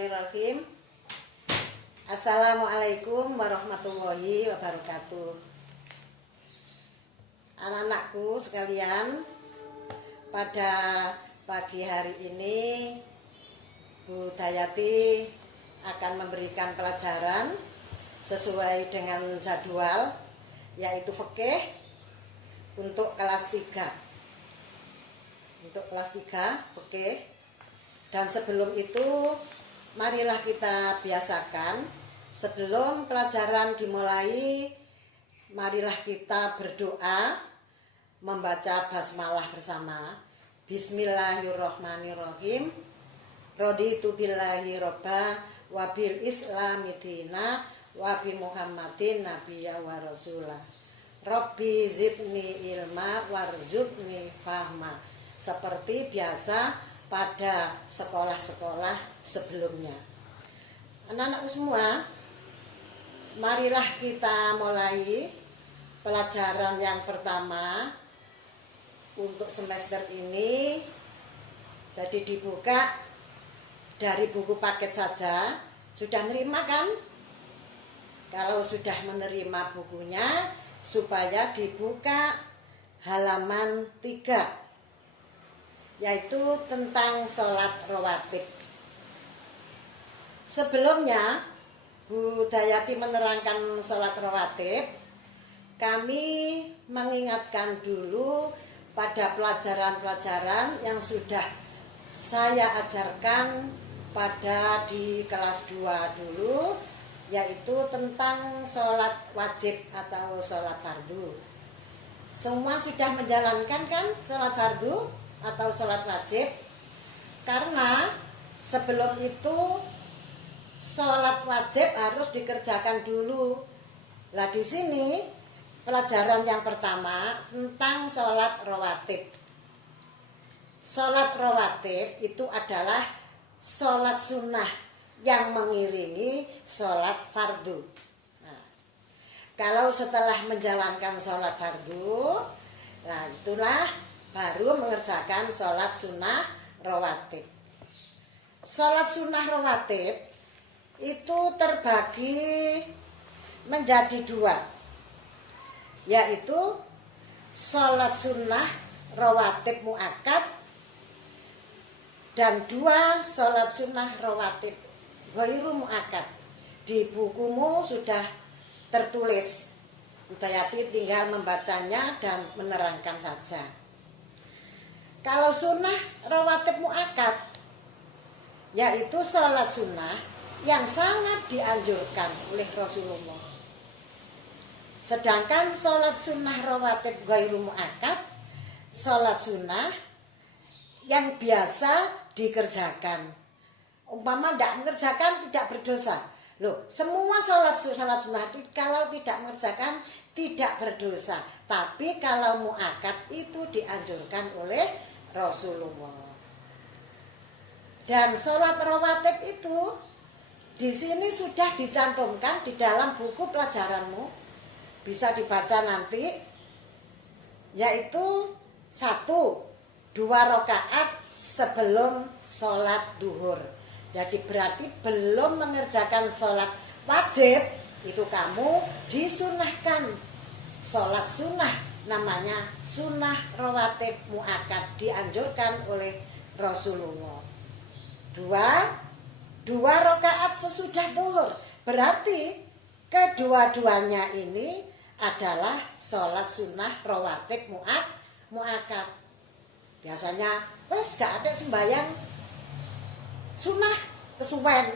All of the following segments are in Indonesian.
Bismillahirrahmanirrahim. Assalamualaikum warahmatullahi wabarakatuh. Anak-anakku sekalian, pada pagi hari ini Bu Dayati akan memberikan pelajaran sesuai dengan jadwal, yaitu fikih untuk kelas 3. Untuk kelas 3 fikih. Dan sebelum itu, marilah kita biasakan sebelum pelajaran dimulai, marilah kita berdoa, membaca basmalah bersama. Bismillahirrahmanirrahim. Raditu billahi robba wa bil islami dina wa bi Muhammadin nabiyya wa rasulah. Rabbi zidni ilma warzuqni fahma. Seperti biasa pada sekolah-sekolah sebelumnya. Anak-anakku semua, marilah kita mulai pelajaran yang pertama untuk semester ini. Jadi dibuka dari buku paket saja. Sudah menerima kan? Kalau sudah menerima bukunya, supaya dibuka halaman 3, yaitu tentang sholat rawatib. Sebelumnya Bu Dayati menerangkan sholat rawatib, kami mengingatkan dulu pada pelajaran-pelajaran yang sudah saya ajarkan pada di kelas 2 dulu, yaitu tentang sholat wajib atau sholat fardu. Semua sudah menjalankan kan sholat fardu atau sholat wajib? Karena sebelum itu sholat wajib harus dikerjakan dulu. Nah, di sini pelajaran yang pertama tentang sholat rawatib. Sholat rawatib itu adalah sholat sunnah yang mengiringi sholat fardu. Nah, kalau setelah menjalankan sholat fardu, nah itulah baru mengerjakan sholat sunnah rawatib. Sholat sunnah rawatib itu terbagi menjadi 2, yaitu sholat sunnah rawatib muakkad dan 2 sholat sunnah rawatib ghairu muakkad. Di bukumu sudah tertulis, Bu Dayati tinggal membacanya dan menerangkan saja. Kalau sunnah rawatib muakkad, yaitu sholat sunnah yang sangat dianjurkan oleh Rasulullah. Sedangkan sholat sunnah rawatib ghairu muakkad, sholat sunnah yang biasa dikerjakan. Umpama tidak mengerjakan tidak berdosa. Loh, semua sholat sunnah itu kalau tidak mengerjakan tidak berdosa. Tapi kalau muakkad itu dianjurkan oleh Rasulullah. Dan sholat rawatib itu di sini sudah dicantumkan di dalam buku pelajaranmu, bisa dibaca nanti, yaitu 1-2 rakaat sebelum sholat duhur. Jadi berarti belum mengerjakan sholat wajib, itu kamu disunahkan sholat sunnah. Namanya sunnah rawatib muakkad, dianjurkan oleh Rasulullah. 2 rakaat sesudah duhur. Berarti kedua-duanya ini adalah sholat sunnah rawatib muakkad. Biasanya wes gak ada sembahyang sunnah kesuwen.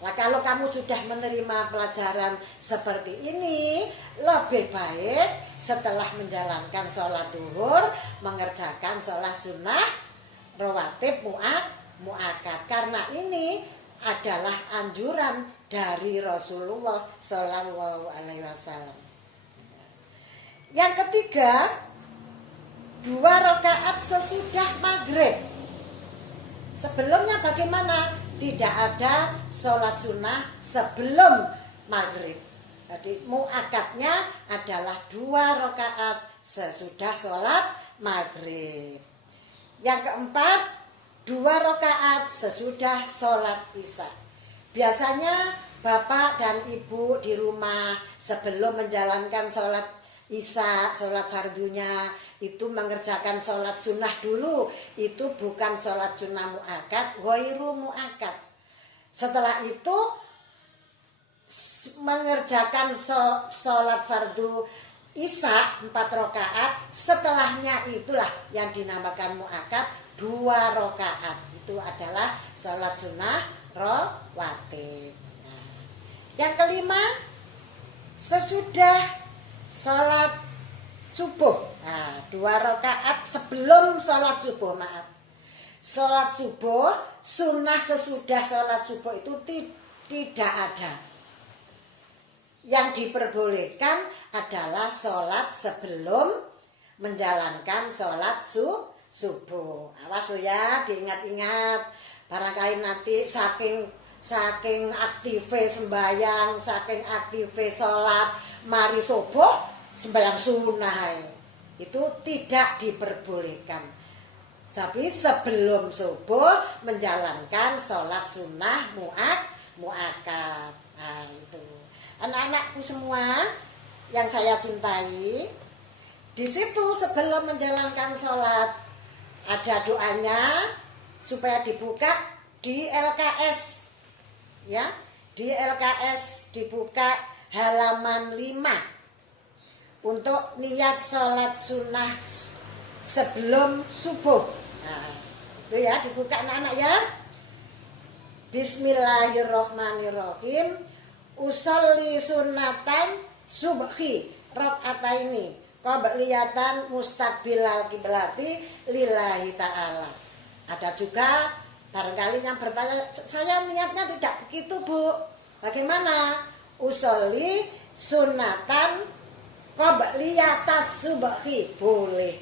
Nah, kalau kamu sudah menerima pelajaran seperti ini, lebih baik setelah menjalankan sholat duhur, mengerjakan sholat sunnah rawatib muakkad. Karena ini adalah anjuran dari Rasulullah Shallallahu Alaihi Wasallam. Yang ketiga, 2 rakaat sesudah maghrib. Sebelumnya bagaimana? Tidak ada sholat sunnah sebelum maghrib. Jadi muakkadnya adalah 2 rakaat sesudah sholat maghrib. Yang keempat, 2 2 rakaat sesudah sholat isya. Biasanya bapak dan ibu di rumah sebelum menjalankan sholat isya, sholat fardunya, itu mengerjakan sholat sunnah dulu. Itu bukan sholat sunnah mu'akkad, ghairu mu'akkad. Setelah itu mengerjakan sholat fardu isya 4 rakaat, setelahnya itulah yang dinamakan mu'akkad 2 rakaat. Itu adalah sholat sunnah rawatib. Nah, yang kelima, sesudah sholat subuh. Nah, 2 rakaat sebelum sholat subuh, maaf. Sholat subuh, sunnah sesudah sholat subuh itu tidak ada. Yang diperbolehkan adalah sholat sebelum menjalankan sholat subuh. Awas lo ya, diingat-ingat. Barangkali nanti saking aktifnya sembahyang, saking aktifnya sholat, mari subuh sembahyang sunnah. Itu tidak diperbolehkan. Tapi sebelum subuh menjalankan sholat sunnah mu'akkad. Nah, itu. Anak-anakku semua yang saya cintai, di situ sebelum menjalankan sholat ada doanya supaya dibuka di LKS, ya, di LKS dibuka halaman 5 untuk niat sholat sunnah sebelum subuh. Nah, itu ya, dibuka anak-anak ya. Bismillahirrohmanirrohim. Usolli sunnatan subhi rakaataini qabliyatan mustaqbilal kiblati lillahi ta'ala. Ada juga barangkali yang bertanya, saya niatnya tidak begitu, Bu. Bagaimana? Usolli sunnatan qabliyatas subhi, boleh.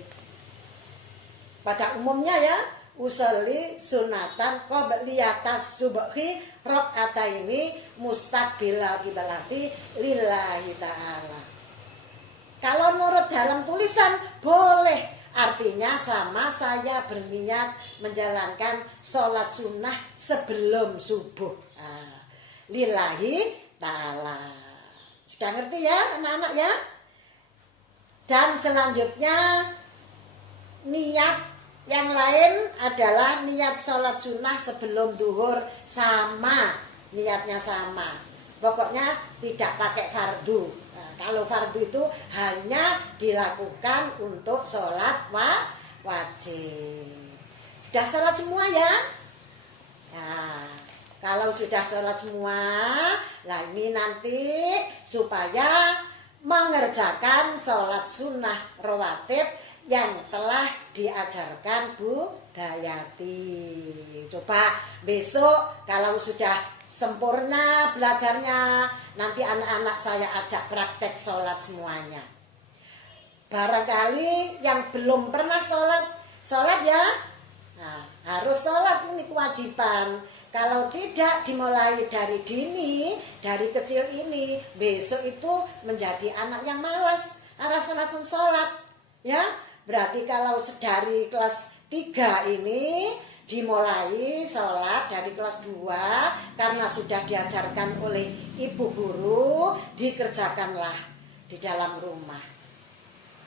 Pada umumnya ya, usolli sunatan qabliyatas subhi rakaataini mustaqbilal kiblati lillahi ta'ala. Kalau menurut dalam tulisan boleh, artinya sama saya berniat menjalankan sholat sunnah sebelum subuh. Nah, lillahi ta'ala. Sudah ngerti ya anak-anak ya? Dan selanjutnya niat yang lain adalah niat sholat sunnah sebelum duhur, sama, niatnya sama. Pokoknya tidak pakai fardu. Nah, kalau fardu itu hanya dilakukan untuk sholat wajib. Sudah sholat semua ya? Nah, kalau sudah sholat semua, lah ini nanti supaya mengerjakan sholat sunnah rawatib yang telah diajarkan Bu Dayati. Coba besok kalau sudah sempurna belajarnya, nanti anak-anak saya ajak praktek sholat semuanya. Barangkali yang belum pernah sholat ya, nah, harus sholat, ini kewajiban. Kalau tidak dimulai dari dini, dari kecil ini, besok itu menjadi anak yang malas, alasan sholat, ya. Berarti kalau dari kelas 3 ini dimulai sholat dari kelas 2, karena sudah diajarkan oleh ibu guru, dikerjakanlah di dalam rumah.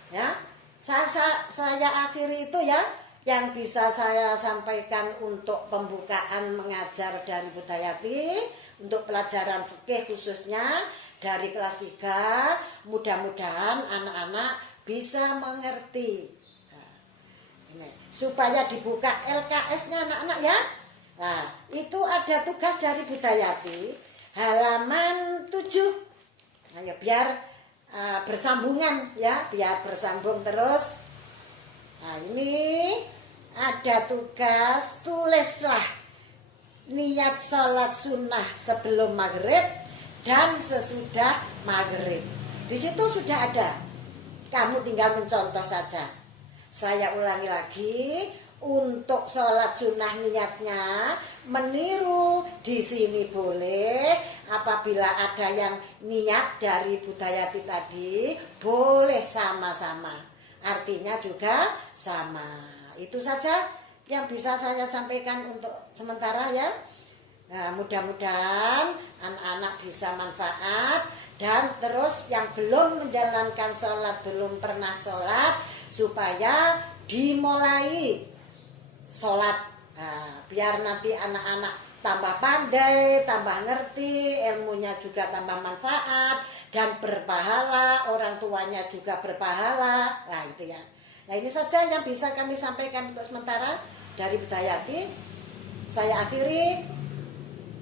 Ya, saya akhiri itu ya, yang bisa saya sampaikan untuk pembukaan mengajar dari Bu Dayati untuk pelajaran fikih khususnya dari kelas 3. Mudah-mudahan anak-anak bisa mengerti. Nah, ini supaya dibuka LKS-nya anak-anak ya. Nah, itu ada tugas dari Bu Dayati halaman 7. Nah, ya, biar bersambungan ya, biar bersambung terus. Nah, ini ada tugas, tulislah niat sholat sunnah sebelum maghrib dan sesudah maghrib. Di situ sudah ada. Kamu tinggal mencontoh saja. Saya ulangi lagi, untuk sholat sunnah niatnya meniru di sini boleh. Apabila ada yang niat dari Bu Dayati tadi, boleh sama-sama. Artinya juga sama. Itu saja yang bisa saya sampaikan untuk sementara ya. Nah, mudah-mudahan anak-anak bisa manfaat, dan terus yang belum menjalankan sholat, belum pernah sholat, supaya dimulai sholat. Nah, biar nanti anak-anak tambah pandai, tambah ngerti, ilmunya juga tambah manfaat dan berpahala, orang tuanya juga berpahala. Nah itu ya. Nah ini saja yang bisa kami sampaikan untuk sementara dari Budayati. Saya akhiri.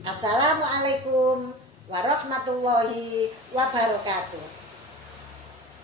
Assalamualaikum warahmatullahi wabarakatuh.